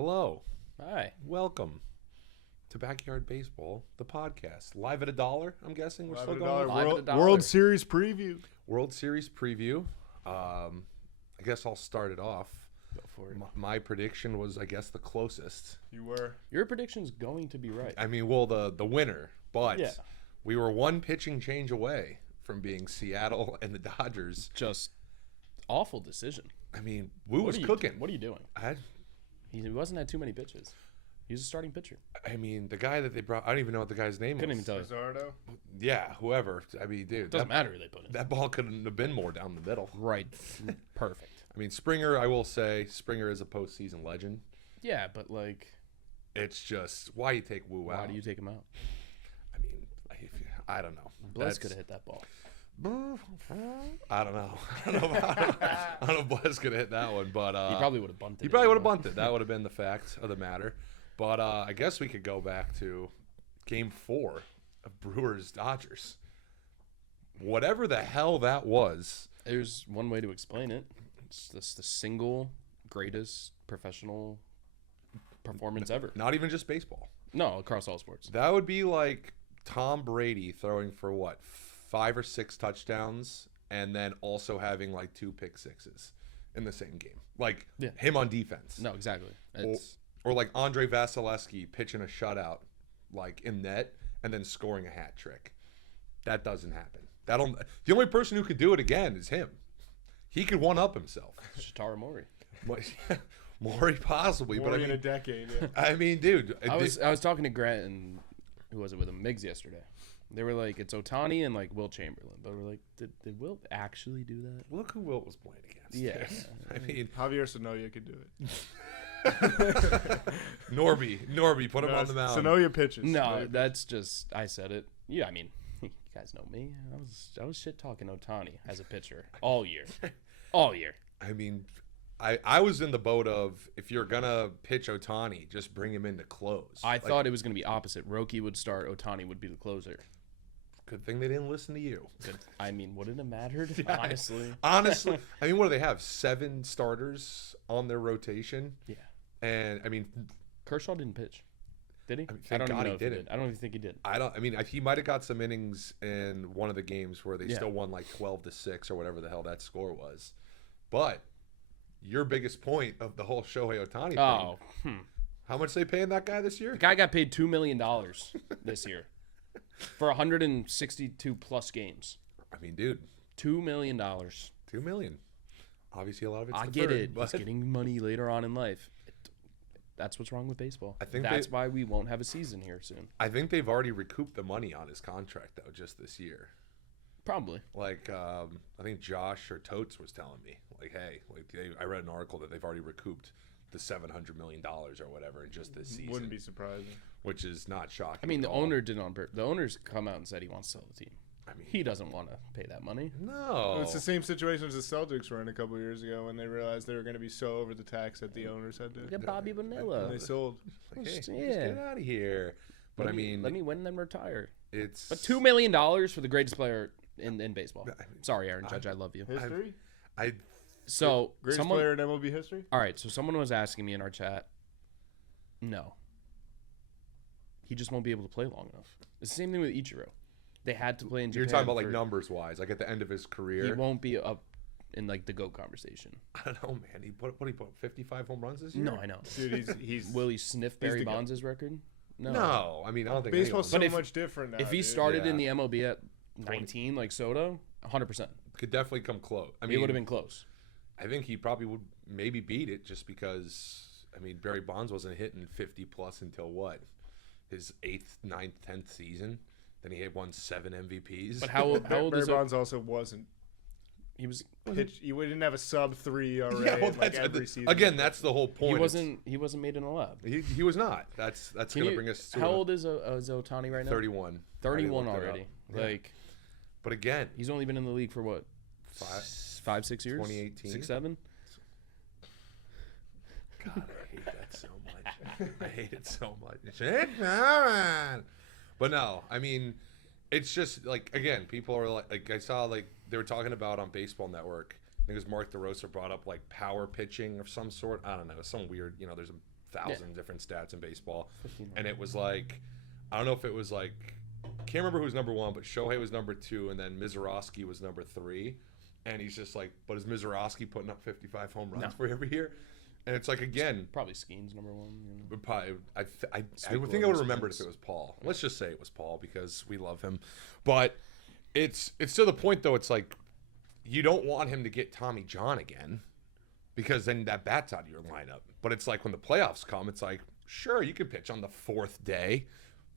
Hello. Hi. Welcome to Backyard Baseball, the podcast. Live at $1, I'm guessing. We're Live still at going. $1. Live at World, $1. World Series preview. World Series preview. I guess I'll start it off. Go for it. My prediction was, I guess, the closest. You were. Your prediction's going to be right. I mean, well, the winner, but Yeah. we were one pitching change away from being Seattle and the Dodgers. Just awful decision. I mean, Wu was What are you- cooking. What are you doing? He wasn't at too many pitches. He was a starting pitcher. I mean, the guy that they brought, I don't even know what the guy's name Couldn't was. even tell you. Lizardo. Yeah, whoever. I mean, dude. Doesn't matter who they put in. That ball couldn't have been more down the middle. Right. Perfect. I mean, Springer, I will say, Springer is a postseason legend. Yeah, but like, It's just, why you take Wu out? why do you take him out? I mean, I don't know. Bless could have hit that ball. I don't know. I don't know if Bless could have hit that one, but He probably would have bunted. he probably would have bunted. That would have been the fact of the matter. But I guess we could go back to Game 4 of Brewers-Dodgers. Whatever the hell that was. There's one way to explain it. It's just the single greatest professional performance ever. Not even just baseball. No, across all sports. That would be like Tom Brady throwing for what, 5 or 6 touchdowns, and then also having like 2 pick sixes in the same game. Like Yeah. him on defense. No, exactly. It's Or like Andre Vasilevsky pitching a shutout like in net and then scoring a hat trick. That doesn't happen. The only person who could do it again is him. He could one up himself. Shatara Mori. More possibly, More but I in mean, a decade. Yeah. I mean, dude, I was talking to Grant and who was it with him? Miggs yesterday. They were like, it's Otani and like Will Chamberlain. But we're like, did Will actually do that? look who Wilt was playing against. Yeah. I mean, Javier Sonoya could do it. Norby, put him on the mound. Sonoya pitches. No, Sonoya that's just I said it. Yeah, I mean, you guys know me. I was shit talking Otani as a pitcher all year, all year. I mean, I was in the boat of, if you're gonna pitch Otani, just bring him in to close. I thought it was going to be opposite. Roki would start, Otani would be the closer. Good thing they didn't listen to you. I mean, wouldn't it have mattered? Honestly. Honestly, I mean, what do they have? 7 starters on their rotation, Yeah. and I mean, Kershaw didn't pitch. Did he? I mean, I thank don't God even know he if he didn't. did. I don't even think he did. I mean, he might have got some innings in one of the games where they Yeah. still won like 12-6 or whatever the hell that score was. But your biggest point of the whole Shohei Ohtani thing, Oh, how much they paying that guy this year? the guy got paid $2 million this year for 162 plus games. I mean, dude, $2 million. $2 million. Obviously, a lot of it's I deferred, get it. but He's getting money later on in life. That's what's wrong with baseball. I think that's they- why we won't have a season here soon. I think they've already recouped the money on his contract though, just this year. Probably. Like, I think Josh or Totes was telling me, like, hey, I read an article that they've already recouped the $700 million or whatever in just this season. Wouldn't be surprising. Which is not shocking. I mean, the at all. owner did on purpose. The owner's come out and said he wants to sell the team. I mean, He doesn't want to pay that money. no. Well, it's the same situation as the Celtics were in a couple of years ago when they realized they were going to be so over the tax that the owners had to. Look at Bobby And Bonilla. they sold. Like, hey, just Yeah. get out of here. But Let I mean, me win then retire. it's But $2 million for the greatest player in baseball. Sorry, Aaron Judge, I love you. History? I So Greatest player in MLB history? All right, so someone was asking me in our chat. No. He just won't be able to play long enough. It's the same thing with Ichiro. They had to play in Japan. you're talking about like for- numbers wise, like at the end of his He career. won't be up in like the GOAT conversation. I don't know, man. What he put 55 home runs this year? No, I know. Dude, he's Will he sniff Barry the guy. Bonds' record? No. No, I mean, I don't think baseball's so But if- much different now. If he dude. started in Yeah. the MLB at 19 like Soto, 100%. could definitely come close. I He mean, would have been close. I think he probably would maybe beat it just because, I mean, Barry Bonds wasn't hitting 50 plus until what? His 8th, 9th, 10th season. Then he had won 7 MVPs. But how old Barry is Bonds also wasn't he was pitch. You didn't have a sub 3 already yeah, well, like that's, every season. again, that's the whole point. he wasn't made in a lab. He was not. That's Can going to you- bring us to how old is Otani right now? 31. 31 looked it already. up. Yeah. Like But again, he's only been in the league for what? 5, 6 years? 2018. 6, 7? God, I hate that so much. I hate it so much. But no, I mean, it's just like, again, people are like I saw like they were talking about on Baseball Network. I think it was Mark DeRosa brought up like power pitching of some sort. I don't know, some weird. There's a 1,000 different stats in baseball. And it was like, I don't know if it was like, can't remember who was number 1, but Shohei was number 2, and then Mizorowski was number 3. And he's just like, but is Mizorowski putting up 55 home runs for every year? And it's like, again, Probably Skeen's number 1. but probably, I would think I would have remembered if it was Paul. Let's just say it was Paul because we love him. But it's to the point, though, it's like you don't want him to get Tommy John again because then that bat's out of your lineup. But it's like when the playoffs come, it's like, sure, you can pitch on the 4th day.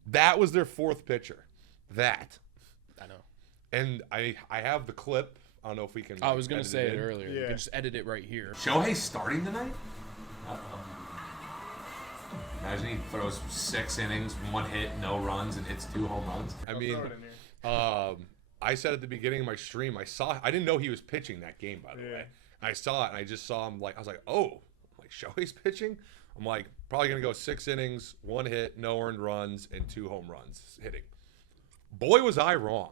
That was their 4th pitcher. That. I know. And I have the clip. I don't know if we can. I was going to say it earlier. Yeah. You can just edit it right here. Shohei starting tonight? Imagine he throws 6 innings, 1 hit, no runs, and hits 2 home runs. I mean, Throw it in here. I said at the beginning of my stream, I didn't know he was pitching that game, by the way. I saw it, and I just saw him, like, I was like, oh, like, Shohei's pitching? I'm like, probably going to go 6 innings, 1 hit, no earned runs, and 2 home runs hitting. Boy, was I wrong.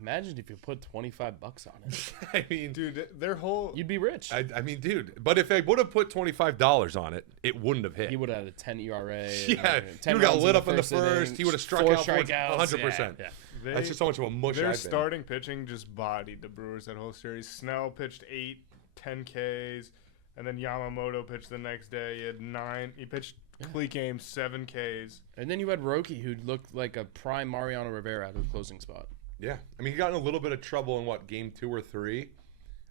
Imagine if you put $25 on it. I mean, Dude, their whole You'd be rich. I mean, dude, but if I would have put $25 on it, it wouldn't have hit. He would have had a 10 ERA. Yeah, 10 he got runs lit up in the first first. inning, He would have struck 4 out strikeouts. 100%. Yeah. That's just so much of a mush Their I've been. starting pitching just bodied the Brewers that whole series. Snell pitched 8, 10 Ks, and then Yamamoto pitched the next day. He had 9. He pitched complete game, 7 Ks. And then you had Roki, who looked like a prime Mariano Rivera at the closing spot. Yeah, I mean, he got in a little bit of trouble in game 2 or 3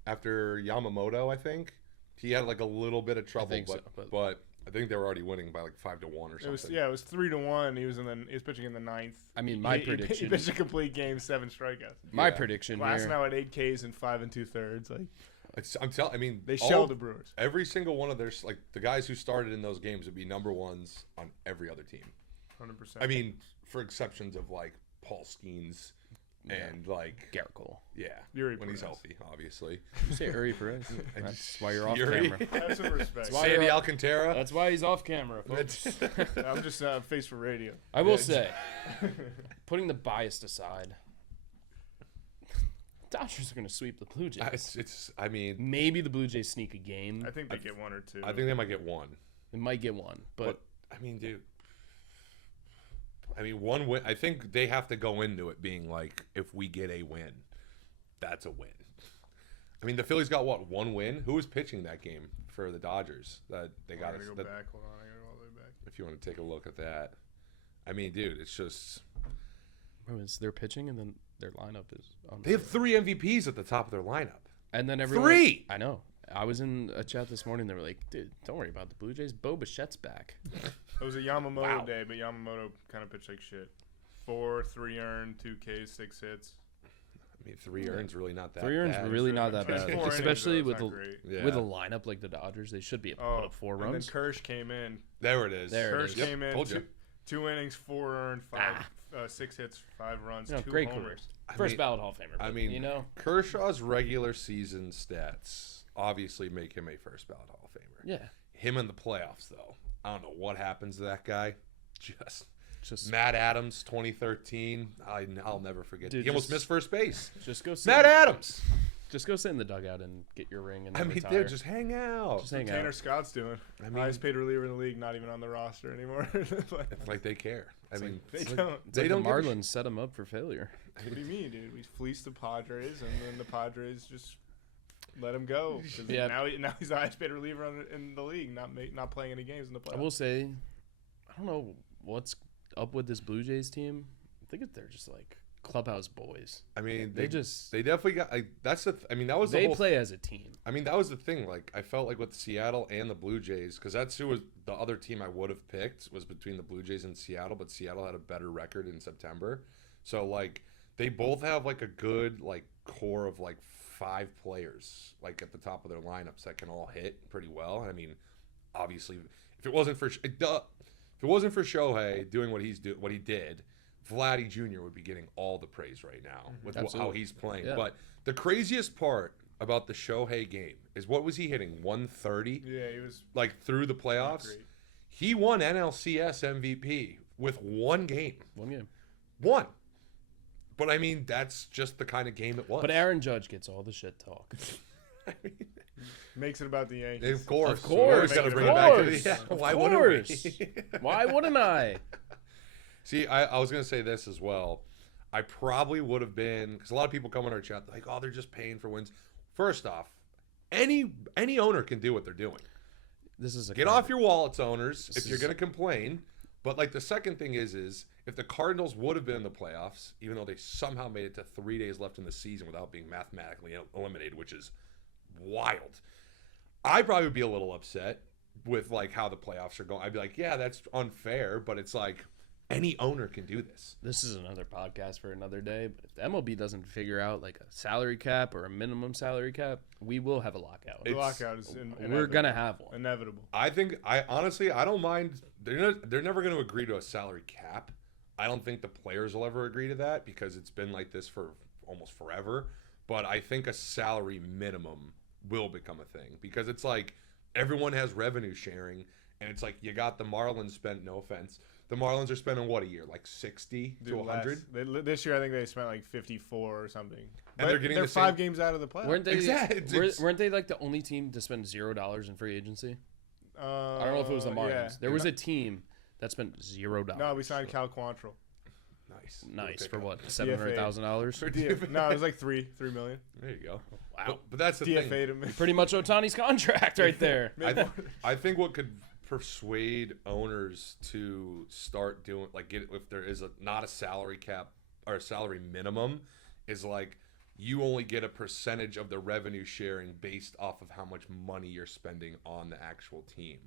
after Yamamoto. I think he had like a little bit of trouble, but I think they were already winning by like 5-1 or something. It was 3-1. He was pitching in the 9th. I mean, my prediction. He pitched a complete game, 7 strikeouts. My prediction Last here. now at 8 Ks and 5 2/3. Like I mean, they shelled the Brewers. Every single one of their the guys who started in those games would be number 1s on every other team. 100%. I mean, for exceptions of like Paul Skeens. And like Garrett Cole. Yeah, Yuri when he's Perez. healthy, obviously. You say Uri Perez. That's why you're off Yuri. camera. Have some respect. why- Sandy Alcantara. That's why he's off camera, folks. I'm just face for radio. I will say, putting the bias aside, Dodgers are going to sweep the Blue Jays. I mean, Maybe the Blue Jays sneak a game. I think they get 1 or 2. I think they might get 1. They might get one, but I mean, dude. I mean, 1 win. I think they have to go into it being like, if we get a win, that's a win. I mean, the Phillies got what, 1 win? Who was pitching that game for the Dodgers? That they got I gotta go back. Hold on, I gotta go all the way back. If you want to take a look at that, I mean, dude, it's just it's their pitching and then their lineup is. they have 3 MVPs at the top of their lineup. And then everyone. 3. I know. I was in a chat this morning. They were like, "Dude, don't worry about the Blue Jays. Bo Bichette's back." It was a Yamamoto Wow. day, but Yamamoto kind of pitched like shit. 4, 3 earned, 2 Ks, 6 hits. I mean, 3 earns really not that. 3 earns bad. really not that It's bad, 4 innings, especially though, with it's a not great. Yeah. with a lineup like the Dodgers. They should be able to put up 4 And then runs. Kirsch came in. There it is. There it Kirsch is. came in. Told you. 2 innings, 4 earned, 6 hits, 5 runs, 2 Great career. homers. First mean- ballot Hall of Famer. I but, mean, you know, Kershaw's regular season stats obviously make him a first ballot Hall of Famer. yeah, Him in the playoffs, though, I don't know what happens to that guy. just Matt Adams, 2013. I'll never forget. Dude, He almost just- missed first base. just go sit. Matt Adams. Just go sit in the dugout and get your ring and I then mean, retire. dude, just hang out. Just hang Tanner out. Scott's doing. I mean- Highest paid reliever in the league, not even on the roster anymore. Like, It's like they care. I mean, they It's don't. like, they the don't give a Marlins set him up for failure. What do you mean, dude? We fleeced the Padres, and then the Padres just let him go. 'Cause Yeah. Now he's the highest paid reliever in the league, not playing any games in the playoffs. I will say, I don't know what's up with this Blue Jays team. I think they're just like clubhouse boys. I mean, They they definitely got. That's the. I mean, that was the They whole. play as a team. I mean, that was the thing. Like, I felt like with Seattle and the Blue Jays, because that's who was the other team I would have picked was between the Blue Jays and Seattle, but Seattle had a better record in September. So, like, they both have, like, a good, like, core of, like, 5 players, like, at the top of their lineups that can all hit pretty well. I mean, obviously, if it wasn't for Shohei doing what he did, Vladdy Jr. would be getting all the praise right now with how Absolutely. he's playing. Yeah. But the craziest part about the Shohei game is what was he hitting? 130? Yeah, he was Like through the playoffs? great. He won NLCS MVP with 1 game. 1 game. 1. But I mean, that's just the kind of game it was. But Aaron Judge gets all the shit talk. Makes it about the Yankees. Of course. Of course. Got to Of bring it back to the, course. yeah, Of why wouldn't we? course. Why wouldn't I? See, I was going to say this as well. I probably would have been, because a lot of people come on our chat like, oh, they're just paying for wins. First off, any owner can do what they're doing. This is a Get off your wallets, owners, This if you're is- going to complain. But like the second thing is if the Cardinals would have been in the playoffs, even though they somehow made it to 3 days left in the season without being mathematically eliminated, which is wild, I probably would be a little upset with like how the playoffs are going. I'd be like, yeah, that's unfair, but it's like any owner can do this. This is another podcast for another day. But if the MLB doesn't figure out like a salary cap or a minimum salary cap, we will have a lockout. The lockout is We're gonna have one. inevitable. I honestly, I don't mind. They're never going to agree to a salary cap. I don't think the players will ever agree to that because it's been like this for almost forever. But I think a salary minimum will become a thing because it's like everyone has revenue sharing, and it's like you got the Marlins spent. No offense, the Marlins are spending what a year, like 60 to 100. This year, I think they spent like 54 or something. And they're getting they're the same- 5 games out of the playoffs. Weren't they? Exactly. Weren't they like the only team to spend $0 in free agency? I don't know if it was the Marlins. Yeah. There was a team that spent $0. No, we signed Cal Quantrill. Nice. For what? $700,000. No, it was like $3 million. There you go. Wow. But that's the thing. DFA'd him. Pretty much Otani's contract right there. I think what could persuade owners to start doing if there is not a salary cap or a salary minimum is like you only get a percentage of the revenue sharing based off of how much money you're spending on the actual team.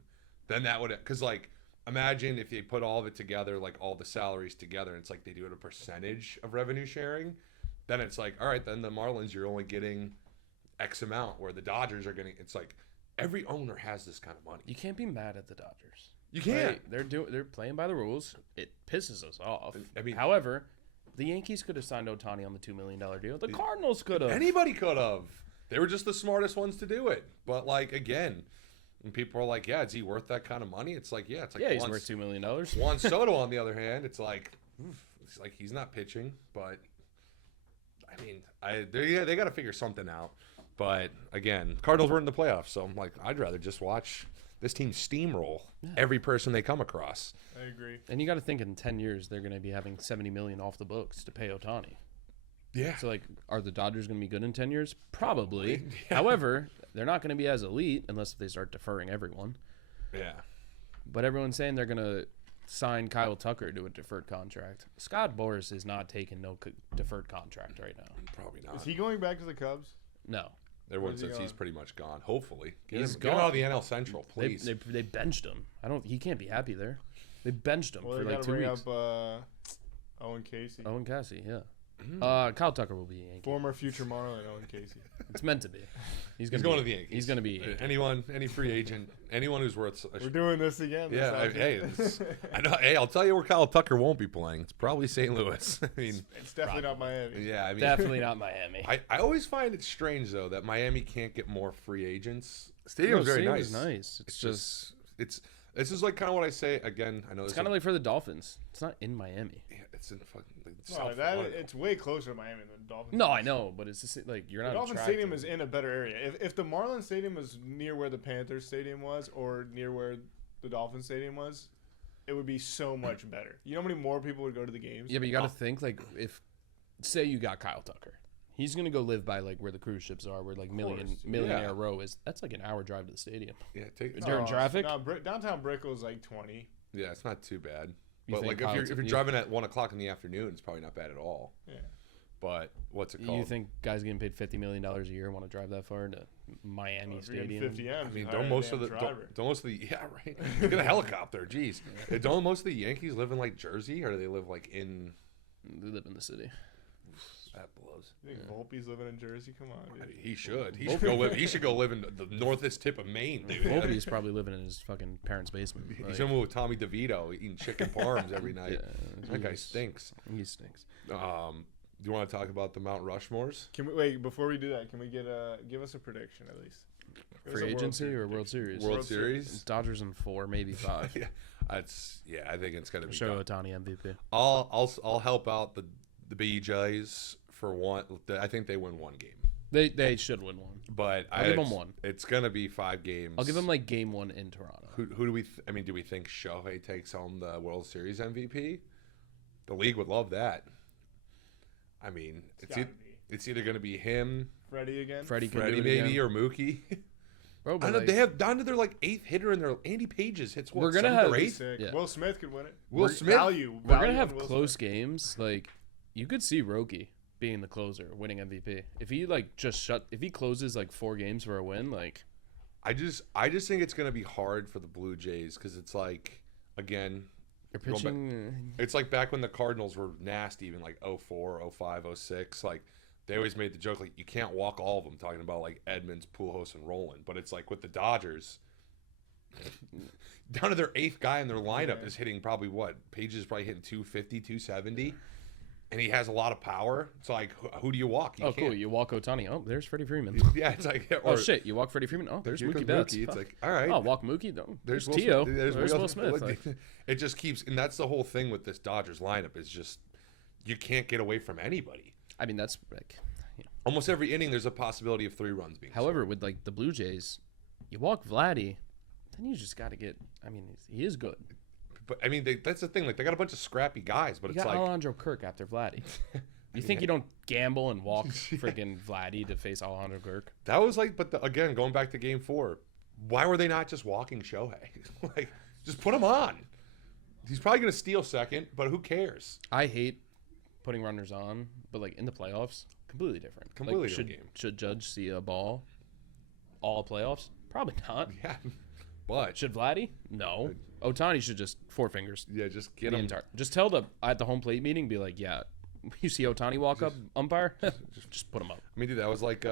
Then that would, because like imagine if they put all of it together, like all the salaries together, and it's like they do it a percentage of revenue sharing. Then it's like, all right, then the Marlins you're only getting X amount, where the Dodgers are getting. It's like every owner has this kind of money. You can't be mad at the Dodgers. You can't. Right? They're playing by the rules. It pisses us off. I mean- however, the Yankees could have signed Otani on the $2 million deal. The Cardinals could have. Anybody could have. They were just the smartest ones to do it. But like again, when people are like, "Yeah, is he worth that kind of money?" It's like, yeah, it's like Yeah, he's worth $2 million. Juan Soto, on the other hand, it's like he's not pitching, but I mean, they got to figure something out. But again, Cardinals weren't in the playoffs, so I'm like, I'd rather just watch this team steamroll every person they come across. I agree. And you got to think in 10 years they're going to be having $70 million off the books to pay Otani. Yeah. So like, are the Dodgers going to be good in 10 years? Probably. However, they're not going to be as elite unless they start deferring everyone. Yeah. But everyone's saying they're going to sign Kyle Tucker to a deferred contract. Scott Boras is not taking no deferred contract right now. Probably not. Is he going back to the Cubs? No. Everyone Where's he says he's going? pretty much gone. Hopefully, get He's him out of gone. the NL Central, please. They benched him. He can't be happy there. They benched him Well, for they like got to 2 bring weeks. up Owen Casey. Owen Cassie, yeah. Mm-hmm. Kyle Tucker will be a Yankee. Former future Marlin Owen Casey. It's meant to be. He's He's gonna going be, to the Yankees. He's going to be a Yankee. Any free agent, anyone who's worth. We're doing this again. Yeah, I know. Hey, I'll tell you where Kyle Tucker won't be playing. It's probably St. Louis. I mean, It's definitely not Miami. yeah, I mean, Definitely not Miami. I always find it strange though that Miami can't get more free agents. Stadium's very nice. Stadium's nice. It's just this is like kind of what I say again. I know it's this kind of is- like for the Dolphins. It's not in Miami. yeah, it's in fucking No, South Florida. it's way closer to Miami than the Dolphins. No, I know, but it's just like you're The not. Dolphin attracted. Stadium is in a better area. If the Marlins Stadium was near where the Panthers Stadium was or near where the Dolphin Stadium was, it would be so much better. You know how many more people would go to the games? Yeah, but you got to think like if, say, you got Kyle Tucker, he's gonna go live by like where the cruise ships are, where like Millionaire Yeah. Row is. That's like an hour drive to the stadium. Yeah, take During traffic? No, downtown Brickell is like 20. yeah, it's not too bad. You But think like if Kyle you're Tucker- driving at 1:00 in the afternoon, it's probably not bad at all. Yeah. But what's it called? You think guys getting paid $50 million a year want to drive that far to Miami Well, if you're getting Stadium? 50 M's, I mean, hire don't a most of damn the driver. don't most of the yeah right get a helicopter. Jeez, don't most of the Yankees live in like Jersey or do they live like in? They live in the city. That blows. You think Volpe's living in Jersey? Come on, I dude. mean, he should. He should go live. He should go live in the northest tip of Maine, dude. Volpe's probably living in his fucking parents' basement. He's Like, gonna move with Tommy DeVito eating chicken parms every night. yeah, That guy he's- stinks. He stinks. Do you want to talk about the Mount Rushmores? Can we wait before we do that? Can we get give us a prediction at least? Give us a Free World agency Series or World prediction. Series? World World Series. Series. Dodgers in 4, maybe 5. Yeah, I think it's gonna be. Show done. Otani MVP. I'll help out the BJs for one. I think they win one game. They should win one. But I'll give them one. It's gonna be 5 games. I'll give them like game 1 in Toronto. Who do we? I mean, do we think Shohei takes home the World Series MVP? The league would love that. I mean, it's either gonna be him, Freddie again. Freddie maybe, again. or Mookie. Bro, I but don't know, like, they have down to their like 8th hitter in their Andy Pages hits what? We're gonna 7th or have- 8th? Sick. Yeah. Will Smith could win it. Will Smith. Value. we're gonna value have on Will close Smith. games. Like you could see Roki being the closer, winning MVP. If he like if he closes like 4 games for a win, like I just think it's gonna be hard for the Blue Jays because it's like, again, they're Going back- pitching. it's like back when the Cardinals were nasty, even like 04, 05, 06. Like they always made the joke like you can't walk all of them, talking about like Edmonds, Pujols, and Roland. But it's like with the Dodgers, down to their 8th guy in their lineup is hitting probably what? Pages is probably hitting 250, 270. And he has a lot of power. It's like, who do you walk? You Oh, can't. cool. You walk Otani. Oh, there's Freddie Freeman. Yeah, it's like, Oh shit, you walk Freddie Freeman. Oh, there's here Mookie comes Betts. Mookie. It's Fuck. like, all right. Oh, walk Mookie. No, there's Will Tio. Smith. There's Will Smith. Like, It just keeps, and that's the whole thing with this Dodgers lineup is just you can't get away from anybody. I mean, that's like. Almost every inning, there's a possibility of 3 runs being. However, with like the Blue Jays, you walk Vladdy, then you just got to get. I mean, he is good. scored. But I mean, that's the thing. Like they got a bunch of scrappy guys, but You it's got like Alejandro Kirk after Vladdy. You think you don't gamble and walk freaking Vladdy to face Alejandro Kirk? that was like. But again, going back to Game 4, why were they not just walking Shohei? Like, just put him on. He's probably gonna steal second, but who cares? I hate putting runners on, but like in the playoffs, completely different. Completely like, different game. Should Judge see a ball all playoffs? Probably not. Yeah, but Should Vladdy? No. Otani should just 4 fingers. yeah, just get The him. entire. Just tell the at the home plate meeting, be like, yeah, you see Otani walk up, umpire, just put him up. I mean, dude, that was like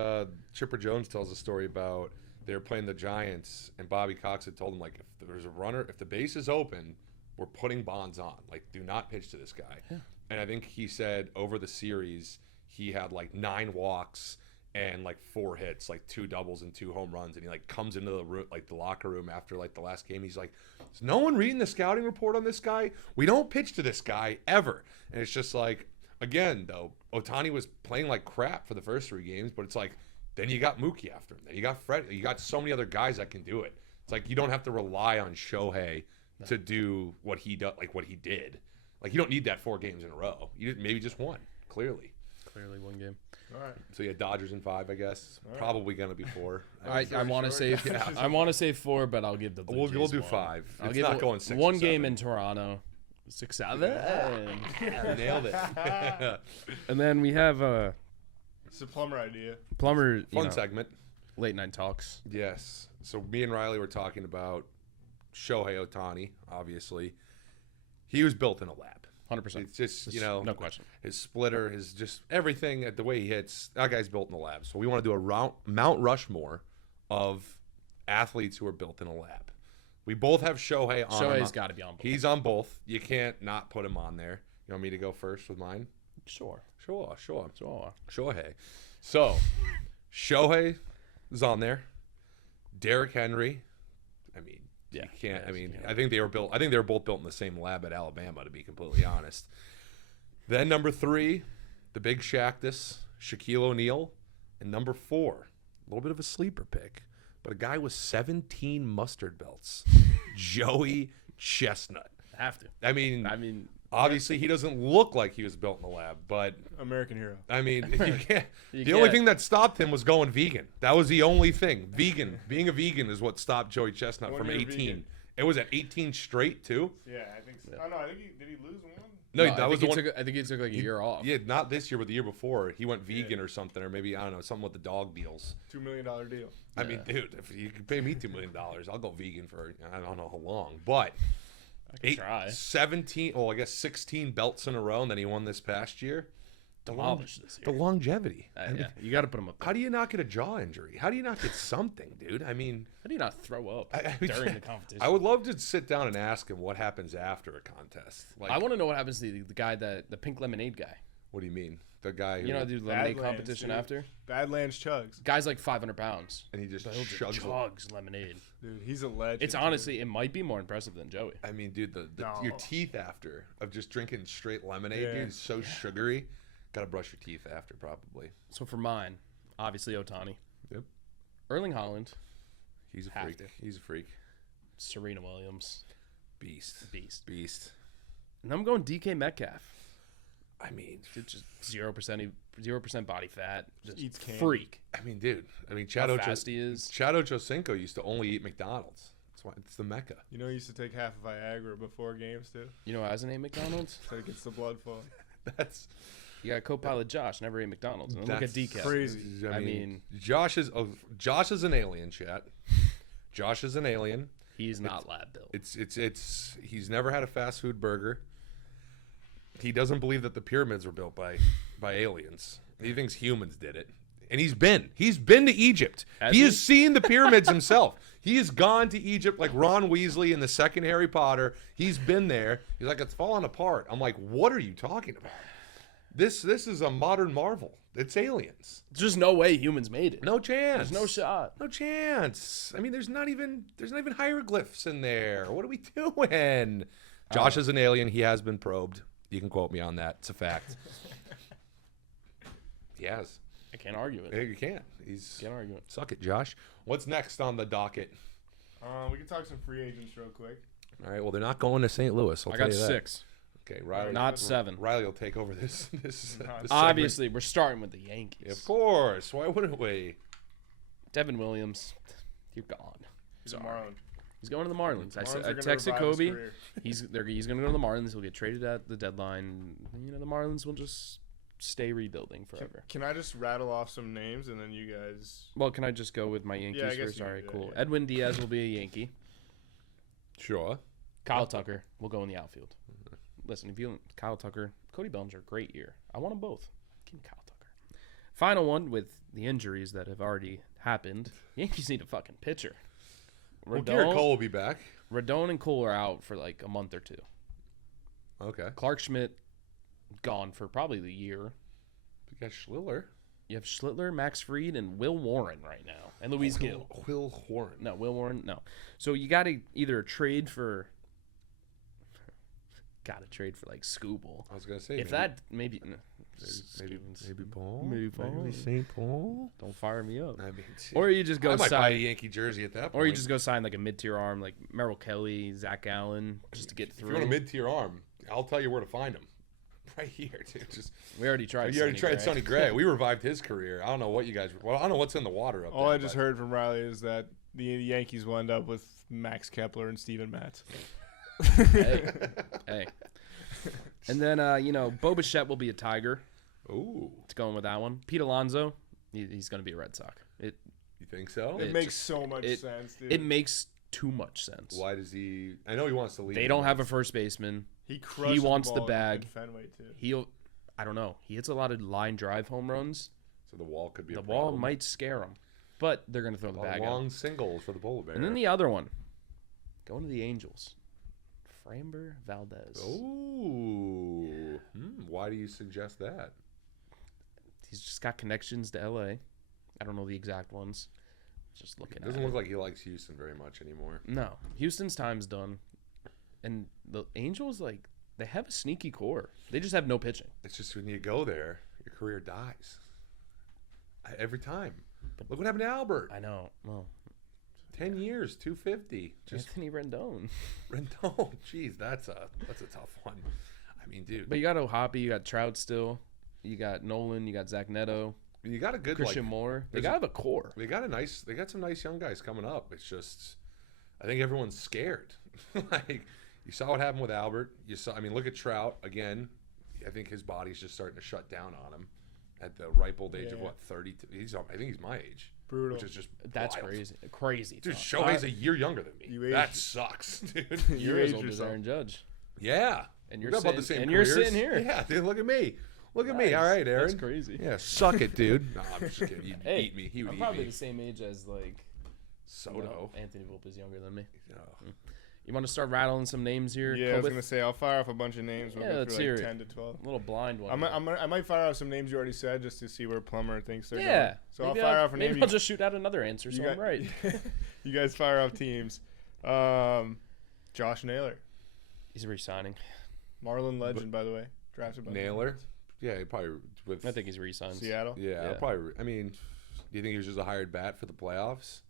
Chipper Jones tells a story about they were playing the Giants, and Bobby Cox had told him, like, if there's a runner, if the base is open, we're putting Bonds on. Like, do not pitch to this guy. Yeah. And I think he said over the series, he had like 9 walks and like 4 hits, like 2 doubles and 2 home runs. And he like comes into the locker room after like the last game. He's like, is no one reading the scouting report on this guy? We don't pitch to this guy ever. And it's just like, again, though, Otani was playing like crap for the first 3 games, but it's like, then you got Mookie after him. Then you got Fred. You got so many other guys that can do it. It's like you don't have to rely on Shohei to do what he does, like what he did. Like you don't need that 4 games in a row. You maybe just 1, clearly. Clearly, one game. All right. So yeah, Dodgers in 5, I guess. All right. Probably gonna be 4. I want to say Yeah. I want to say 4, but I'll give the Blue We'll Jays do one. 5. I'll It's give not it going 6. one or game 7. in Toronto. 6-7. Nailed it. And then we have It's a Plummer idea. Plummer. you Fun know, segment. late night talks. Yes. So me and Riley were talking about Shohei Otani. Obviously, he was built in a lab. 100%. It's just no question. his splitter, his just everything at the way he hits. That guy's built in a lab. So we want to do a Mount Rushmore of athletes who are built in a lab. We both have Shohei on. Shohei's got to be on board. He's on both. You can't not put him on there. You want me to go first with mine? Sure. Sure. Shohei. So, Shohei is on there. Derrick Henry. I mean, Yeah. you can't. I mean, Yeah. I think they were both built in the same lab at Alabama, to be completely honest. Then number 3, the big Shactus, Shaquille O'Neal, and number 4, a little bit of a sleeper pick, but a guy with 17 mustard belts, Joey Chestnut. Have to. I mean, obviously he doesn't look like he was built in the lab, but American hero. I mean, you can't. You The only can't. thing that stopped him was going vegan. That was the only thing. Being a vegan is what stopped Joey Chestnut One from year 18. vegan. It was at 18 straight too. Yeah, I think so. Oh, no, I think did he lose one? No, I that think was the he one. took, I think he took like a year off. Yeah, not this year, but the year before. He went vegan or something, or maybe I don't know, something with the dog deals. $2 million deal. I mean, dude, if you can pay me $2 million, I'll go vegan for I don't know how long, but. I could try. 17, well, I guess 16 belts in a row, and then he won this past year. Demolished this The year. longevity. I mean, Yeah, you got to put him up. how do you not get a jaw injury? How do you not get something, dude? I mean, How do you not throw up I- during the competition? I would love to sit down and ask him what happens after a contest. Like, I want to know what happens to the guy the pink lemonade guy. what do you mean? The guy who, You know, do lemonade Badlands, competition dude. after. Badlands chugs. Guy's like 500 pounds. and he just But he'll just chugs. chugs lemonade. Dude, he's a legend. It's honestly, it might be more impressive than Joey. I mean, dude, No. your teeth after of just drinking straight lemonade, Yeah. dude, is so sugary. Got to brush your teeth after, probably. So for mine, Obviously, Otani. Yep. Erling Haaland. He's a Have freak. to. He's a freak. Serena Williams. Beast. Beast. And I'm going DK Metcalf. I mean, Just 0% body fat. Just Eats candy. freak. I mean, dude. I mean, How fast he is. Chad Ochocinco used to only eat McDonald's. That's why it's the Mecca. You know, he used to take half of Viagra before games too, You know who hasn't ate McDonald's? so it gets the blood flowing. That's You got co-pilot Josh, never ate McDonald's. And look at DK. crazy. I mean, Josh is an alien, chat. Josh is an alien. He's not lab built. It's he's never had a fast food burger. He doesn't believe that the pyramids were built by aliens. He thinks humans did it. And he's been to Egypt. He has seen the pyramids himself. He has gone to Egypt like Ron Weasley in the second Harry Potter. He's been there. He's like, it's falling apart. I'm like, what are you talking about? This is a modern marvel. It's aliens. There's just no way humans made it. No chance. There's no shot. No chance. I mean, there's not even hieroglyphs in there. What are we doing? Josh is an alien. He has been probed. You can quote me on that. It's a fact. He has. I can't argue it. Yeah, you can't. He's Can't argue it. suck it, Josh. What's next on the docket? We can talk some free agents real quick. All right. Well, they're not going to St. Louis. I'll I tell got you that. 6. Okay, Riley. Not 7. Riley will take over this. This Obviously, we're starting with the Yankees. segment. Of course. Why wouldn't we? Devin Williams, you're gone. He's a Sorry. Marlin. He's going to the Marlins. Marlins I are gonna texted revive his Kobe. career. He's going to go to the Marlins. He'll get traded at the deadline. You know, the Marlins will just stay rebuilding forever. Can I just rattle off some names and then you guys? Well, can I just go with my Yankees I guess first? you All can right, do that, cool. yeah. Edwin Diaz will be a Yankee. Sure. Kyle Tucker will go in the outfield. Listen, if you Kyle Tucker, Cody Bellinger, great year. I want them both. Give me Kyle Tucker. Final one with the injuries that have already happened. Yankees need a fucking pitcher. Well, Garrett Cole will be back. Rodon and Cole are out for like a month or 2. Okay. Clark Schmidt gone for probably the year. We got Schliller. You have Schlittler, Max Fried, and Will Warren right now, and Luis Gill. Will Warren. No, Will Warren. No. So you got to either trade for. Got to trade for like Scooble. I was gonna say If that maybe. maybe Paul. Maybe Paul. Maybe St. Paul. Don't fire me up. I mean, Or you just go I might buy a sign. Yankee jersey at that point. Or you just go sign like a mid-tier arm, like Merrill Kelly, Zach Allen, just to get If through. you want a mid-tier arm, I'll tell you where to find him. Right here, dude. Just We already tried. you already Sonny tried Sonny Gray. We revived his career. I don't know what you guys. Well, I don't know what's in the water up All there. I just heard from Riley is that the Yankees will end up with Max Kepler and Steven Matz. Hey. And then Bo Bichette will be a Tiger. Ooh, It's going with that one. Pete Alonso, he's going to be a Red Sox. you think so? It It makes just- so much it- sense, dude. It makes too much sense. Why does he? I know he wants to leave. They don't have a first baseman. he crushes wants the, the ball bag. in Fenway too. I don't know. He hits a lot of line drive home runs. So the wall could be The a wall problem. might scare him, but they're going to throw the bag long out. singles for the Polar Bear. And then the other one, going to the Angels, Framber Valdez. Ooh. Why do you suggest that? He's just got connections to LA. I don't know the exact ones. Just looking It at doesn't it. look like he likes Houston very much anymore. No, Houston's time's done, and the Angels they have a sneaky core. They just have no pitching. It's just when you go there, your career dies. Every time. Look what happened to Albert. I know. Well, 10 years, 250. Just Anthony Rendon. Rendon. Jeez, that's a tough one. I mean, dude, But you got O'Hoppe, you got Trout still, you got Nolan, you got Zach Neto, you got a good Christian Moore. They there's got a core. They got some nice young guys coming up. It's just, I think everyone's scared. Like, you saw what happened with Albert. Look at Trout again. I think his body's just starting to shut down on him at the ripe old age of Yeah. what, 30. I think he's my age. Brutal. Which is just That's wild. crazy. Dude, tough. Shohei's a year younger than me. You That aged- sucks, dude. You're You as aged old as yourself. Aaron Judge, Yeah. and We're you're about the sitting, same and you're careers. sitting here. Yeah, dude, look at me. Look at me. Nice. All right, Aaron. That's crazy. Yeah, suck it, dude. No, I'm just kidding. He'd Hey, eat me. He would I'm eat probably me. the same age as Soto. Anthony Volpe is younger than me. Oh. You want to start rattling some names here? Yeah, I was Kobeth? gonna say I'll fire off a bunch of names. We'll Yeah, go let's through hear like it. 10 to 12. A little blind one. I might fire off some names you already said just to see where Plummer thinks they're yeah. going. So maybe I'll fire off a name. Maybe I'll just shoot out another answer, so I'm right. You guys fire off teams. Josh Naylor, He's re-signing. Marlin legend, by the way, drafted by the Naylor. Yeah, he probably with. I think he's re-signed. Seattle. Yeah, Yeah. probably. I mean, Do you think he was just a hired bat for the playoffs?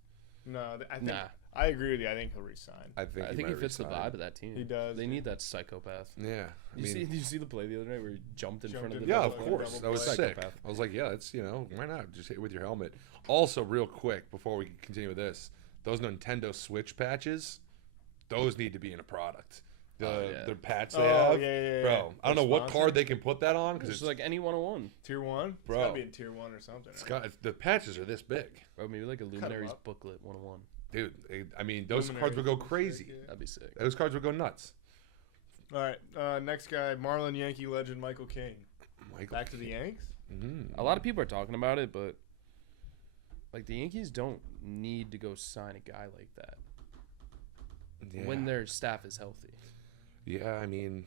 No, I think Nah. I agree with you. I think he'll resign. I think he might fits the resign. vibe of that team. He does. They need that psychopath. Yeah. Did you see the play the other night where he jumped in front of the Yeah, double of play? course. double That was play. sick. Psychopath. I was like, yeah, that's, why not? Just hit it with your helmet. Also, real quick, before we continue with this, those Nintendo Switch patches, those need to be in a product. The patch they have. Yeah. Bro, I don't know what Sponsor? card they can put that on because It's it's like any 101. Tier 1? Bro. It's gotta be in Tier 1 or something. it's Right? got, the patches are this big. Bro, maybe like a Luminaries up. booklet 101. Dude, I mean, those cards would go crazy. Yeah. That'd be sick. Those cards would go nuts. All right, next guy, Marlin Yankee legend Michael King. Michael Back to the Yanks? A lot of people are talking about it, but like the Yankees don't need to go sign a guy like that when their staff is healthy. Yeah, I mean,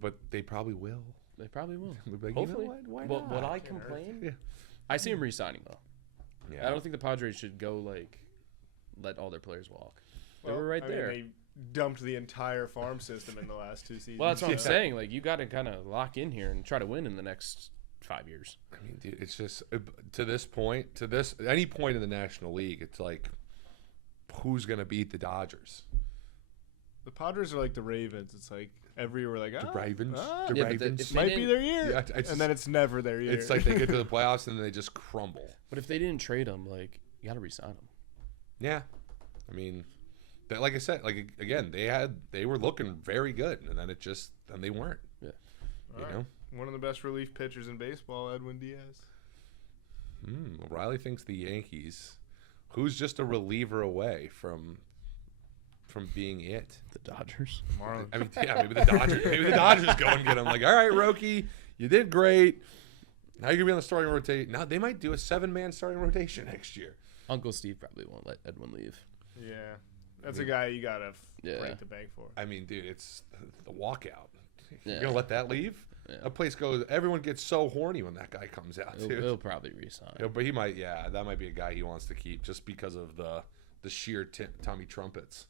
but they probably will. They probably will. They'll be like, Hopefully. You know what? Why Well, not? would I Can't hurt. complain? Yeah. I see him re-signing though. Yeah. I don't think the Padres should go like let all their players walk. They Well, were right I mean, there. they dumped the entire farm system in the last 2 seasons. Well, that's what I'm Yeah. saying. Like you got to kind of lock in here and try to win in the next 5 years. I mean, dude, it's just to this point, any point in the National League, it's like, who's gonna beat the Dodgers? The Padres are like the Ravens. It's like every year we're like, The Ravens. ah, The Yeah, but Ravens. if they might be didn't- their year. Yeah, it's and then it's never their year. It's like they get to the playoffs and then they just crumble. But if they didn't trade him, like you got to re-sign him. Yeah, I mean, like I said, like again, they were looking very good, and then they weren't. Yeah. You All know, right. One of the best relief pitchers in baseball, Edwin Diaz. Riley thinks the Yankees, who's just a reliever away from being it. The Dodgers. Marlin. I mean, yeah, maybe the Dodgers. Maybe the Dodgers go and get him. Like, all right, Roki, you did great. Now you're gonna be on the starting rotation. Now they might do a 7-man starting rotation next year. Uncle Steve probably won't let Edwin leave. Yeah. That's a guy you got to Yeah. break the bank for. I mean, dude, it's the walkout. You're Yeah. gonna let that leave? Yeah. That place goes. Everyone gets so horny when that guy comes out, He'll, dude. he'll probably resign. Yeah, but he might. Yeah, that might be a guy he wants to keep just because of the sheer Tommy trumpets.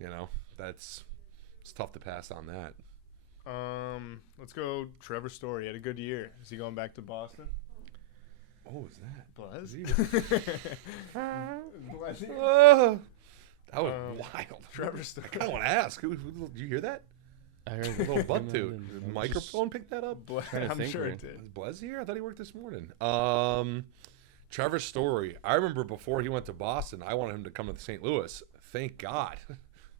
You know, it's tough to pass on that. Let's go Trevor Story. He had a good year. Is he going back to Boston? What was that? Buzz? Oh, that was wild. Trevor Story. I kind of want to ask. Who did you hear that? I heard A little butt I toot. didn't- The I'm microphone picked that up. trying to I'm think sure right. it did. Is Blez here? I thought he worked this morning. Trevor Story. I remember before he went to Boston, I wanted him to come to St. Louis. Thank God.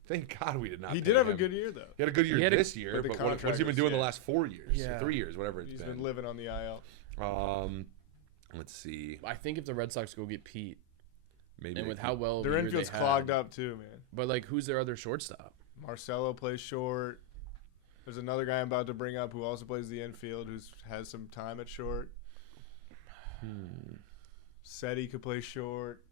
Thank God we did not. He pay did have a him. good year, though. He had a good year He had a- this year, but the but what's contract he been was- doing the yeah. last 4 years, Yeah. 3 years, whatever it's He's been. been living on the IL. Let's see. I think if the Red Sox go get Pete, Maybe and they with can- how well Their the year infield's they clogged had, up, too, man. But like, who's their other shortstop? Marcelo plays short. There's another guy I'm about to bring up who also plays the infield who has some time at short. Seti could play short.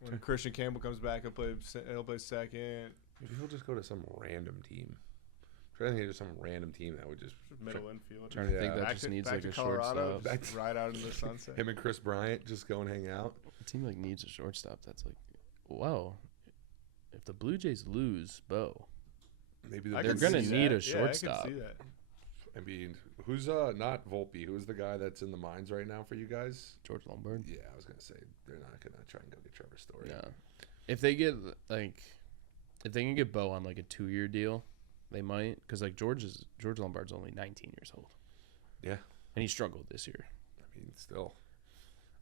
When Christian Campbell comes back, he'll play second. Maybe he'll just go to some random team. I'm trying to think of some random team that would just Middle infield. Trying to think Yeah. that Back just to- needs back like to a Colorado, shortstop. just ride out into the sunset. him and Chris Bryant just go and hang out. A team like needs a shortstop. That's like, wow. If the Blue Jays lose Bo, Maybe I They're can gonna see need that. a shortstop. Yeah, I can see that. I mean, who's not Volpe? Who's the guy that's in the mines right now for you guys? George Lombard. Yeah, I was gonna say they're not gonna try and go get Trevor Story. Yeah. If they get like, if they can get Bo on like a 2-year deal, they might. Because like George Lombard's only 19 years old. Yeah. And he struggled this year. I mean, still.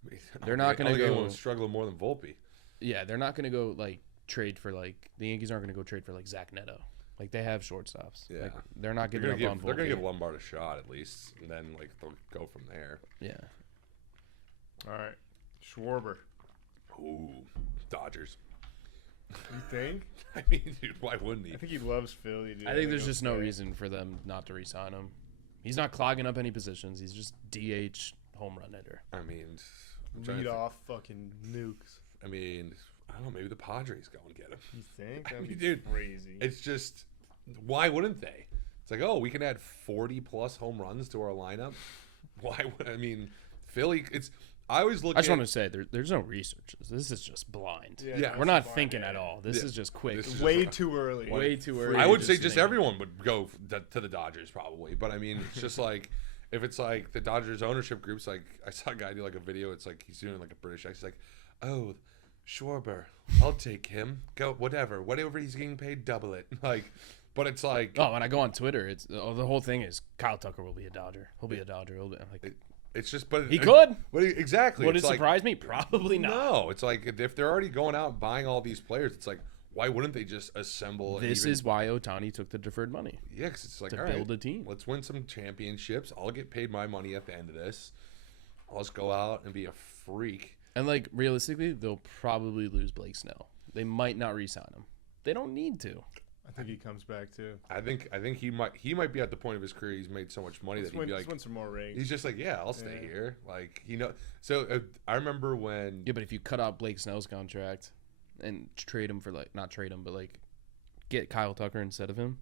I mean, They're not gonna go- anyone struggling more than Volpe. Yeah, they're not gonna go like trade for like the Yankees aren't gonna go trade for like Zach Neto. Like they have shortstops. Yeah. Like, they're not They're giving gonna up give on they're gonna Volpe. give Lombard a shot at least, and then like they'll go from there. Yeah. All right. Schwarber. Ooh, Dodgers. You think? I mean, dude, why wouldn't he? I think he loves Philly, dude. I think there's he'll just no stay. reason for them not to re-sign him. He's not clogging up any positions. He's just DH home run hitter. I mean, I'm trying to Lead think. off fucking nukes. I mean, I don't know. Maybe the Padres go and get him. You think? That'd mean, be dude, crazy. It's just, why wouldn't they? It's like, oh, we can add 40 plus home runs to our lineup. Why would I mean, Philly? I always look. I just at, want to say there's no research. This is just blind. Yeah, that's We're not fine, thinking yeah. at all. This Yeah. is just quick. This is Way just- too early. Way too early. I would say Just just name it. everyone would go to the Dodgers probably, but I mean, it's just like if it's like the Dodgers ownership group's like, I saw a guy do like a video. It's like he's doing like a British accent. He's like, oh, Schwarber, I'll take him. Go whatever he's getting paid, double it. Like, but it's like, Oh, when I go on Twitter, it's the whole thing is Kyle Tucker will be a Dodger. He'll be a Dodger. He'll be, I'm like, it's just, but he could. But exactly, Would it it's like, surprise me? Probably not. no. It's like if they're already going out and buying all these players, it's like, why wouldn't they just assemble? This is why Ohtani took the deferred money yeah, 'cause it's like, to all right, build a team. let's win some championships. I'll get paid my money at the end of this. I'll just go out and be a freak. And like realistically, they'll probably lose Blake Snell. They might not re-sign him. They don't need to. I think he comes back too. I think he might be at the point of his career. He's made so much money that he'd be like, win some more rings. he's just like, yeah, I'll stay Yeah. here. Like, So I remember when Yeah, but if you cut out Blake Snell's contract and trade him for like not trade him, but like get Kyle Tucker instead of him.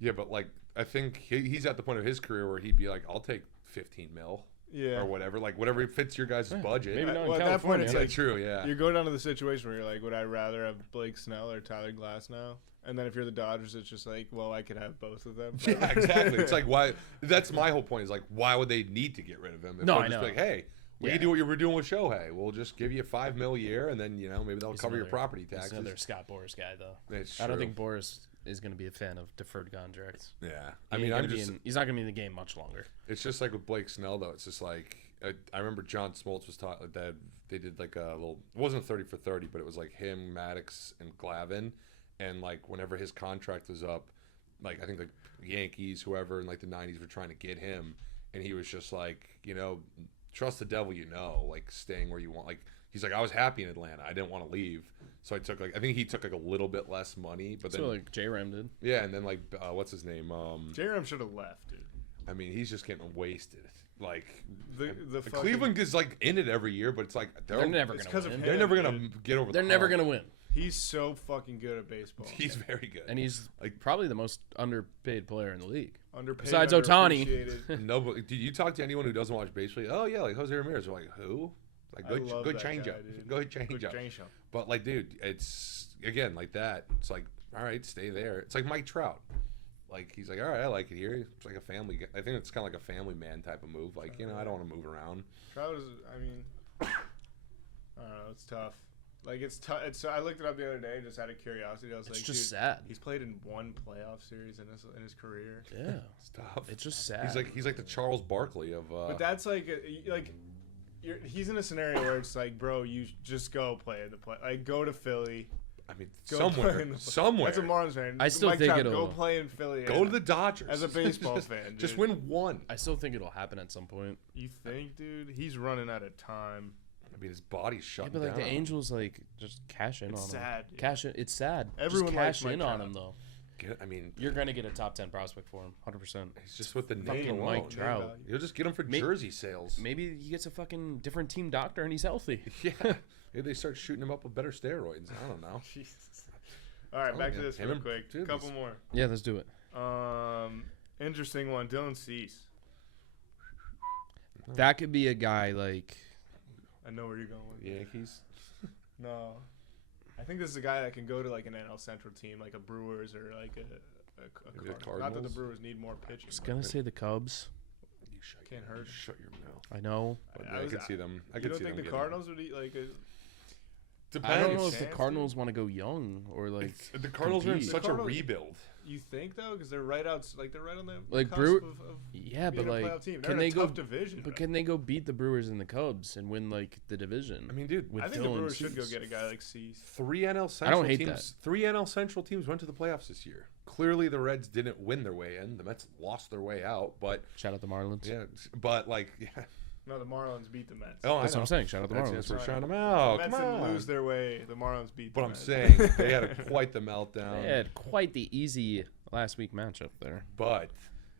yeah, but like I think he's at the point of his career where he'd be like, I'll take 15 mil. Yeah. Or whatever, like whatever fits your guys' budget. Maybe not in Well, at that point, California. it's Yeah, like true, yeah. you go down to the situation where you're like, would I rather have Blake Snell or Tyler Glass now? And then if you're the Dodgers, it's just like, well, I could have both of them. Yeah, exactly. It's like why? That's my whole point. Is like why would they need to get rid of him? If No, they'll I just be know. like, hey, we Yeah. can do what you were doing with Shohei. We'll just give you $5 million a year, and then maybe they'll He's cover your another- property He's taxes. another Scott Boras guy though. It's I don't true. think Boras is going to be a fan of deferred contracts. Yeah, He I mean, ain't gonna be he's not going to be in the game much longer. it's just like with Blake Snell though. It's just like I remember John Smoltz was taught that they did like a little. It wasn't 30 for 30, but it was like him, Maddox, and Glavine, and like whenever his contract was up, like I think the Yankees, whoever in like the 90s were trying to get him, and he was just like, trust the devil, like staying where you want. Like he's like, I was happy in Atlanta, I didn't want to leave, so I think he took like a little bit less money, but then So like J-Ram did. yeah, and then like what's his name? J-Ram should have left, dude. I mean, he's just getting wasted. Like The fucking- Cleveland is like in it every year, but it's like They're never it's going 'cause to of win. him. they're never gonna dude. get over. They're the never hump. going to win. He's so fucking good at baseball. He's very good. And he's Like- probably the most underpaid player in the league. Underpaid, Besides Ohtani. underappreciated. No, but did you talk to anyone who doesn't watch baseball? Oh yeah, like Jose Ramirez. They're like, who? Like I love good that change guy, up. dude. Good change Good up. change up. But like, dude, it's again like that. It's like, all right, stay there. It's like Mike Trout. Like he's like, all right, I like it here. It's like a family. I think it's kind of like a family man type of move. Like I don't want to move around. Trout is, I mean, I don't know. It's tough. Like it's tough. I looked it up the other day just out of curiosity. I was It's like, just dude, sad. he's played in one playoff series in his career. Yeah. It's tough. It's just sad. He's like the Charles Barkley of. But that's like he's in a scenario where it's like, bro, you just go play in the play. Like go to Philly. I mean, Go play somewhere, in the- somewhere. That's a Marlins fan. I still Mike think Trout, it'll- go play in Philly. Go to the Dodgers as a baseball Just- fan. Just dude. win one. I still think it'll happen at some point. You think, dude? He's running out of time. I mean, his body's Yeah, shutting but like down. the Angels, like just cash in It's on sad, him. dude. Cash in. It's sad. Everyone just likes cash Mike in on Trout. him though. I mean, You're gonna get a top 10 prospect for him, 100%. he's just with the name Fucking alone. Mike Trout. value. You'll just get him for May- jersey sales. Maybe he gets a fucking different team doctor and he's healthy. Yeah, maybe they start shooting him up with better steroids. I don't know. Jesus. All right, back to this Him real and quick. Jimmy. Couple more. Yeah, let's do it. Interesting one. Dylan Cease. That could be a guy like I know where you're going with. Yankees. No, I think this is a guy that can go to like an NL Central team, like a Brewers or like a Maybe the Cardinals. Not that the Cardinals? Brewers need more pitching. I was gonna say the Cubs. You shut Can't your, hurt. Shut your mouth. I know. But I I was- could see them. I You could don't see think them the getting- Cardinals would eat like a? I don't know Depends. if the Chance, Cardinals want to go young or like The Cardinals are in compete. such The Cardinals- a rebuild. You think though, because they're right out, like they're right on the Like cusp Brewer- of Yeah, but being a like playoff team. They're can in they a go tough division. but though. can they go beat the Brewers and the Cubs and win like the division? I mean, dude, with I think the Dylan Brewers should go Cease? get a guy like Cease. three NL Central hate teams. 3 NL Central teams went to the playoffs this year. Clearly, the Reds didn't win their way in. The Mets lost their way out. But Shout out the Marlins. yeah, but like, yeah. No, the Marlins beat the Mets. Oh, I That's what know. I'm saying. Shout out the That's, Marlins. that's we're Right. shouting them the out. Mets Come didn't on. lose their way. The Marlins beat. But the I'm Mets. saying they had quite the meltdown. They had quite the easy last week matchup there. But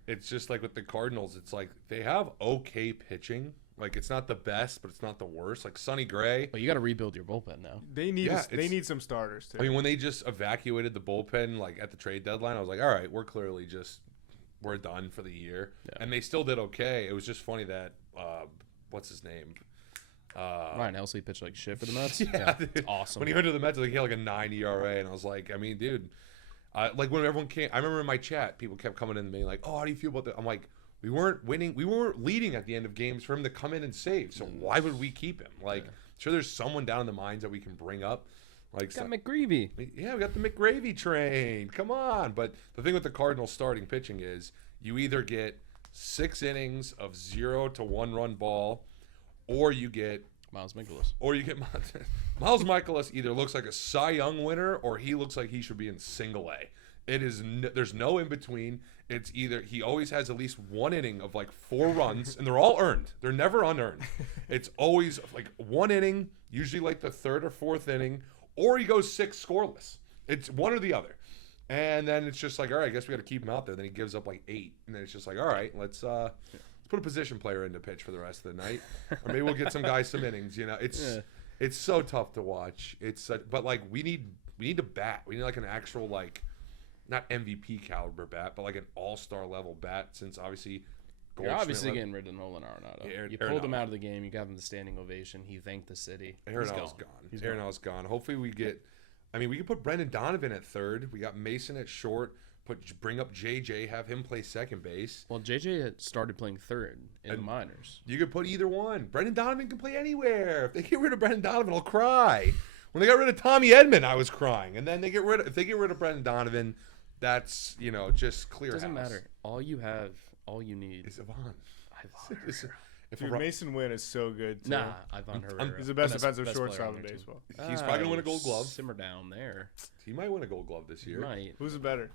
it's just like with the Cardinals, it's like they have okay pitching. Like it's not the best, but it's not the worst. Like Sonny Gray. But you got to rebuild your bullpen now. They need Yeah, they it's- need some starters too. I mean, when they just evacuated the bullpen, like at the trade deadline, I was like, all right, we're clearly just we're done for the year. Yeah. And they still did okay. It was just funny that what's his name? Ryan Helsley pitched like shit for the Mets. Yeah, It's dude. awesome. When he went to the Mets, like, he had like a 9 ERA, and I was like, I mean, dude, like when everyone came, I remember in my chat, people kept coming in to me like, oh, how do you feel about that? I'm like, We weren't winning. We weren't leading at the end of games for him to come in and save. So why would we keep him? Like, sure, there's someone down in the mines that we can bring up. Like, Got McGreevy. yeah, we got the McGravy train. Come on. But the thing with the Cardinals starting pitching is you either get 6 innings of 0 to 1 run ball, or you get Miles Mikolas. Miles Mikolas either looks like a Cy Young winner or he looks like he should be in single A. There's no in between. It's either he always has at least 1 inning of like 4 runs, and they're all earned. They're never unearned. It's always like 1 inning, usually like the 3rd or 4th inning, or he goes 6 scoreless. It's one or the other. And then it's just like, all right, I guess we got to keep him out there. Then he gives up like 8, and then it's just like, all right, let's put a position player in to pitch for the rest of the night, or maybe we'll get some guys some innings. You know, it's so tough to watch. But like we need to bat. We need like an actual like. Not MVP caliber bat, but like an all-star level bat. Since obviously, You're obviously getting rid of Nolan Arenado. Yeah, you pulled him out of the game. You gave him the standing ovation. He thanked the city. Arenado's gone. Arenado's gone. Hopefully we get. I mean, we could put Brendan Donovan at 3rd. We got Mason at short. Bring up JJ. Have him play second base. Well, JJ had started playing 3rd in the minors. You could put either one. Brendan Donovan can play anywhere. If they get rid of Brendan Donovan, I'll cry. When they got rid of Tommy Edman, I was crying. And then if they get rid of Brendan Donovan. That's, just clear. Doesn't matter. All you need is Ivan. Dude, Mason Wynn is so good, too. Nah, Ivan Herrera. He's the best defensive shortstop in baseball. He's probably going to win a Gold Glove. Simmer down there. He might win a Gold Glove this year. Might. Who's the better?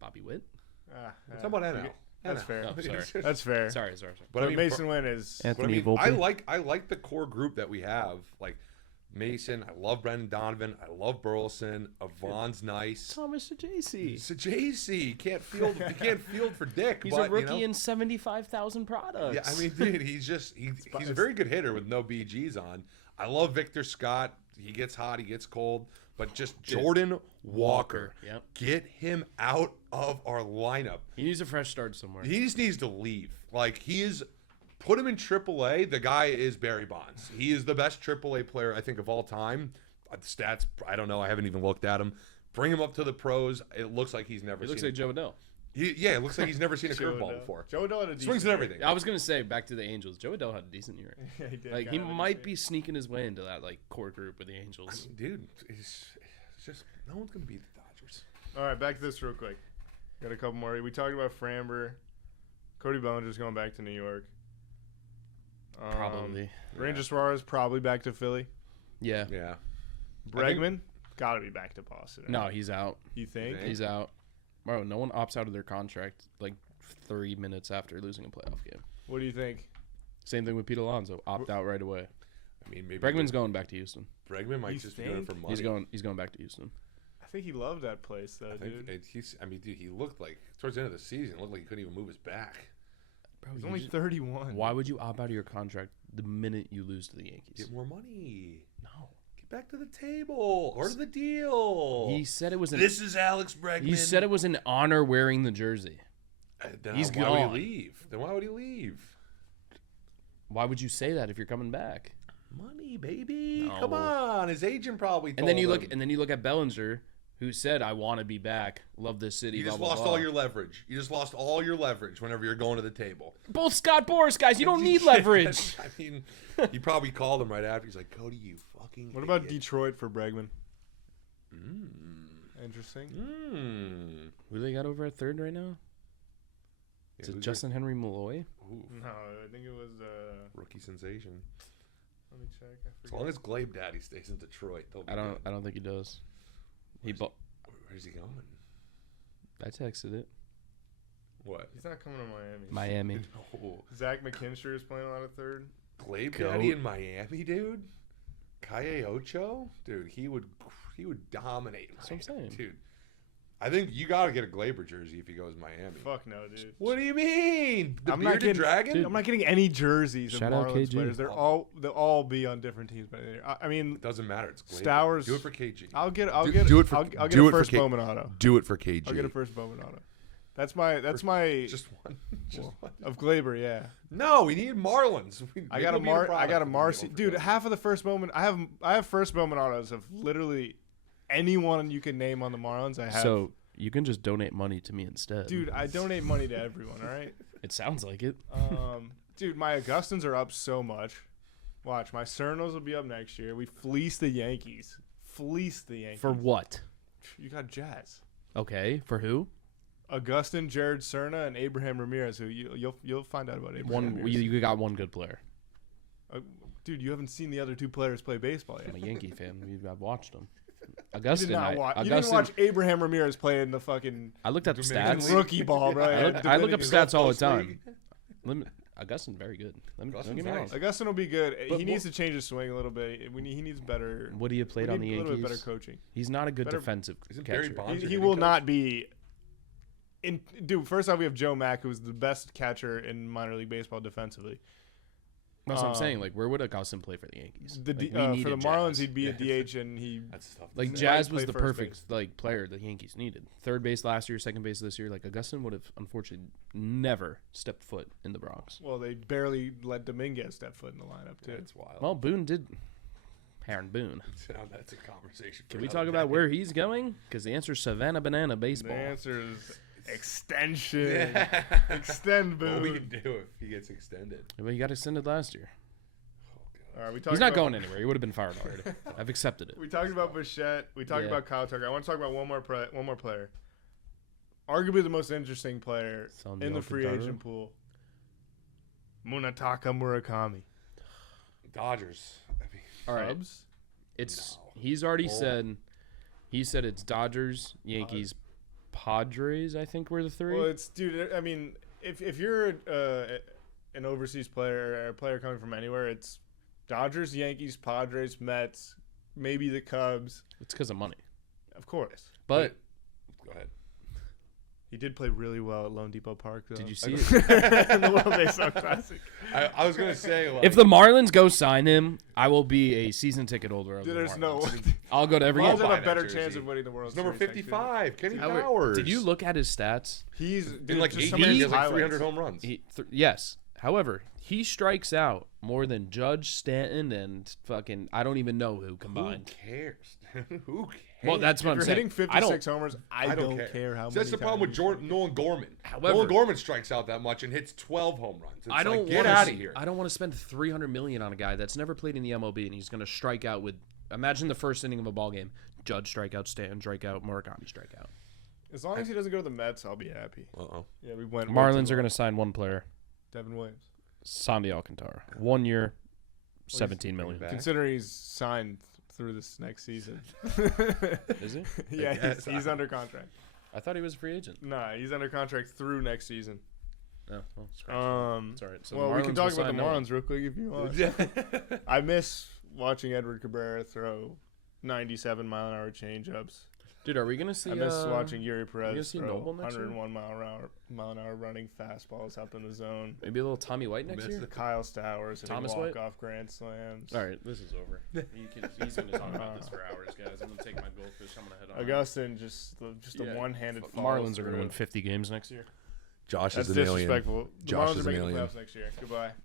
Bobby Witt? Talk about NL. That's fair. Oh, sorry. That's fair. Sorry. But I mean, Mason Wynn is... Anthony I Volpe. I like the core group that we have. Like, Mason, I love Brendan Donovan. I love Burleson. Avon's nice. Thomas Sajaci. Sajaci can't field. He can't field for dick. He's a rookie in 75,000 products. Yeah, I mean, dude, he's a very good hitter with no BGs on. I love Victor Scott. He gets hot. He gets cold. But just Jordan Walker. Yep. Get him out of our lineup. He needs a fresh start somewhere. He just needs to leave. Like, put him in AAA. The guy is Barry Bonds. He is the best AAA player, I think, of all time. The stats, I don't know. I haven't even looked at him. Bring him up to the pros. It looks like he's never seen. He looks like Joe Adell. It looks like he's never seen a curveball before. Joe Adell had a decent swings and everything. I was gonna say back to the Angels. Joe Adell had a decent year. Yeah, he did. Like he might be sneaking his way into that like core group with the Angels. Dude, it's just no one's gonna beat the Dodgers. All right, back to this real quick. Got a couple more. We talked about Framber. Cody Bellinger's going back to New York. Probably. Ranger Suarez probably back to Philly. Yeah. Yeah. Bregman got to be back to Boston. Right? No, he's out. You think? He's out. Bro, no one opts out of their contract like 3 minutes after losing a playoff game. What do you think? Same thing with Pete Alonso. Opt out right away. I mean, maybe Bregman's going back to Houston. Bregman might just be doing it for money. He's going back to Houston. I think he loved that place though, dude. Dude, he looked like towards the end of the season, it looked like he couldn't even move his back. Bro, He's only 31. Why would you opt out of your contract the minute you lose to the Yankees? Get more money. No. Get back to the table. Order the deal. He said it was This is Alex Bregman. He said it was an honor wearing the jersey. He's gone. Why would he leave? Then why would he leave? Why would you say that if you're coming back? Money, baby. No. Come on. His agent probably told And then you him. look at Bellinger, who said, "I want to be back. Love this city." You just blah, lost blah, all blah. your leverage. You just lost all your leverage whenever you're going to the table. Both Scott Boras guys. You don't need leverage. I mean, he probably called him right after. He's like, Cody, you fucking What about idiot." Detroit for Bregman? Interesting. Who they got over at 3rd right now? Is it Justin Henry Malloy? Ooh, No, I think it was. rookie sensation. Let me check. I As forget. long as Glabe Daddy stays in Detroit, they'll be good. I don't think he does. Where's he going? I texted it. What? He's not coming to Miami. Miami. No. Zach McKinstry is playing a lot of 3rd. Glabe Goat. Daddy in Miami, dude. Kaye Ocho, dude, he would dominate. That's what I'm Miami, saying. dude. I think you gotta get a Glaber jersey if he goes Miami. Fuck no, dude. What do you mean? The I'm not bearded getting- dragon? Dude, I'm not getting any jerseys Shout of out Marlins KG. players. They'll all be on different teams. But I mean, It doesn't matter. It's Glaber. Stowers- Do it for KG. I'll get do it for- I'll get do a it for first K- Bowman auto. Do it for KG. I'll get a first Bowman auto. That's my Just one. Just one. of Glaber, yeah. No, we need Marlins. I got a Marcy. Dude, half of the first Bowman I have first Bowman autos of literally anyone you can name on the Marlins. I have. So You can just donate money to me instead. Dude, I donate money to everyone, all right? It sounds like it. Dude, my Augustins are up so much. Watch, my Cernos will be up next year. We fleece the Yankees. For what? You got Jazz. Okay, for who? Augustin, Jared Cerna, and Abraham Ramirez. Who you'll find out about Abraham Ramirez. You got one good player. Dude, you haven't seen the other two players play baseball yet. I'm a Yankee fan. I've watched them. Augustin, You didn't watch Abraham Ramirez play in the fucking I looked at the Dominican stats. League. rookie ball, bro. I look up Dominican. stats all the Post time. league. Augustin, very good. Don't Augustin's get me wrong. nice. Augustin will be good. But He needs to change his swing a little bit. He needs better. What do you played on the A little bit better Yankees? coaching. He's not a good Better- defensive Isn't Barry catcher. Bonds your He hitting will coach? not be. Dude, first off, we have Joe Mack, who's the best catcher in minor league baseball defensively. That's what I'm saying. Like, where would Augustin play for the Yankees? The Like, for we the needed Marlins, Jazz. he'd be a Yeah. DH, and he. That's tough. Like Might Jazz play was the first perfect base. like player the Yankees needed. Third base last year, second base this year. Like Augustin would have unfortunately never stepped foot in the Bronx. Well, they barely let Dominguez step foot in the lineup too. That's wild. Well, Boone did. Aaron Boone. That's a conversation. Can we talk about where he's going? Because the answer is Savannah Banana The baseball. answer is extension. Yeah. Extend What we Boone. can do if he gets extended? Well, he got extended last year. All right, we talked He's not about, going anywhere. He would have been fired already. I've accepted it. We talked about Bichette. We talked Yeah. about Kyle Tucker. I want to talk about one more player. Arguably the most interesting player Sandy in the free Alcantara. agent pool. Munetaka Murakami. Dodgers. I mean, All right. Cubs? It's No. he's already Oh. said. He said it's Dodgers, Yankees, Padres. I think were the three. Well, it's dude. I mean, if you're an overseas player or a player coming from anywhere, it's Dodgers, Yankees, Padres, Mets, maybe the Cubs. It's because of money. Of course. But go ahead. He did play really well at Lone Depot Park, though. Did you see it? In the World Baseball Classic. I was gonna say like, if the Marlins go sign him, I will be a season ticket holder of Dude, the there's no. Marlins. I'll go to every Marlins game. buy have a that better jersey. chance of winning the World it's number Series next year. 55, Kenny Howard, Powers. did you look at his stats? He's in dude, like just 8 some of years? his He has like highlights. 300 home runs. Yes. However, he strikes out more than Judge, Stanton, and fucking I don't even know who Who combined. cares? Who cares? Well, that's what If I'm you're saying. hitting I don't. 56 homers, I don't care how many. That's the problem with times Jordan, Nolan Gorman. However- Nolan Gorman strikes out that much and hits 12 home runs. It's I don't like, get wanna out s- of here. I don't want to spend $300 million on a guy that's never played in the MLB and he's going to strike out with. Imagine the first inning of a ball game: Judge strikeout, Stanton strikeout, Murakami strikeout. As long as he doesn't go to the Mets, I'll be happy. Uh-oh. Yeah, we went. Marlins are going to sign one player, Devin Williams. Sandy Alcantara, 1 year, $17 million. back. Considering he's signed through this next season. Is he? Yeah, guess. he's under contract. I thought he was a free agent. Nah, he's under contract through next season. Oh, well, scratch that. It's all right. So Well, the we can Marlins talk will about the sign no one. Marlins real quick if you want. I miss watching Edward Cabrera throw 97-mile-an-hour changeups. Dude, are we going to see? I miss watching Yuri Perez see throw Noble next year? 101 mile an hour running fastballs up in the zone. Maybe a little Tommy White next Miss year. it. Kyle Stowers hitting Thomas White? walk-off grand slams. All right, this is over. He's going to talk about this for hours, guys. I'm going to take my goldfish. I'm going to head on. Augustin just a Yeah. one-handed The follow Marlins are going to through. win 50 games next year. Josh That's is an alien. disrespectful. The Josh Marlins is are an making the alien. playoffs next year. Goodbye.